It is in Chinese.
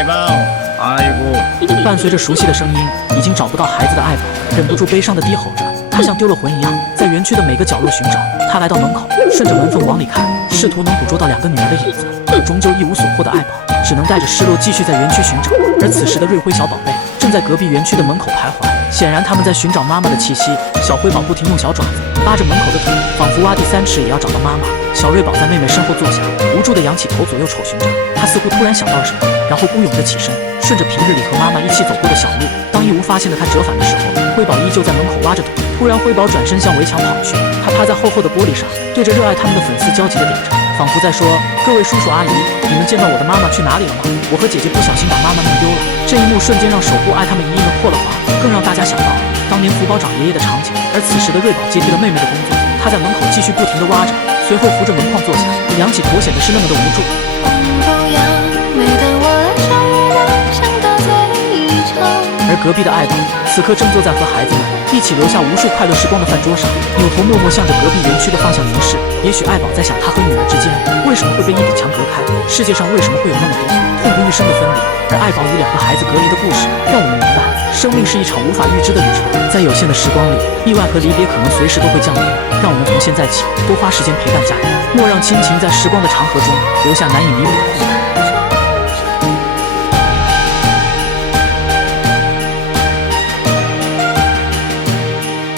爱宝，아이고。伴随着熟悉的声音，已经找不到孩子的爱宝，忍不住悲伤地低吼着。他像丢了魂一样，在园区的每个角落寻找。他来到门口，顺着门缝往里看，试图能捕捉到2个女儿的影子。可终究一无所获的爱宝，只能带着失落继续在园区寻找。而此时的瑞辉小宝贝正在隔壁园区的门口徘徊，显然他们在寻找妈妈的气息。小灰宝不停用小爪子扒着门口的土，仿佛挖地3尺也要找到妈妈。小瑞宝在妹妹身后坐下，无助地仰起头左右瞅寻着。他似乎突然想到了什么，然后孤勇地起身，顺着平日里和妈妈一起走过的小路。当一无发现的他折返的时候，灰宝依旧在门口挖着土。突然，灰宝转身向围墙跑去，他趴在厚厚的玻璃上，对着热爱他们的粉丝焦急地点着，仿佛在说：“各位叔叔阿姨，你们见到我的妈妈去哪里了吗？我和姐姐不小心把妈妈弄丢了。”这一幕瞬间让守护爱他们一印的破了防，更让大家想到当年福宝找爷爷的场景。而此时的瑞宝接替了妹妹的工作，他在门口继续不停地挖着，随后扶着门框坐下，仰起头显得是那么的无助。而隔壁的爱宝此刻正坐在和孩子们一起留下无数快乐时光的饭桌上，扭头默默向着隔壁园区的方向凝视。也许爱宝在想，他和女儿之间为什么会被一堵墙隔开？世界上为什么会有那么多痛不欲生的分离？而爱宝与2个孩子隔离的故事，让我们明白，生命是一场无法预知的旅程。在有限的时光里，意外和离别可能随时都会降临。让我们从现在起多花时间陪伴家人，莫让亲情在时光的长河中留下难以弥补的空白。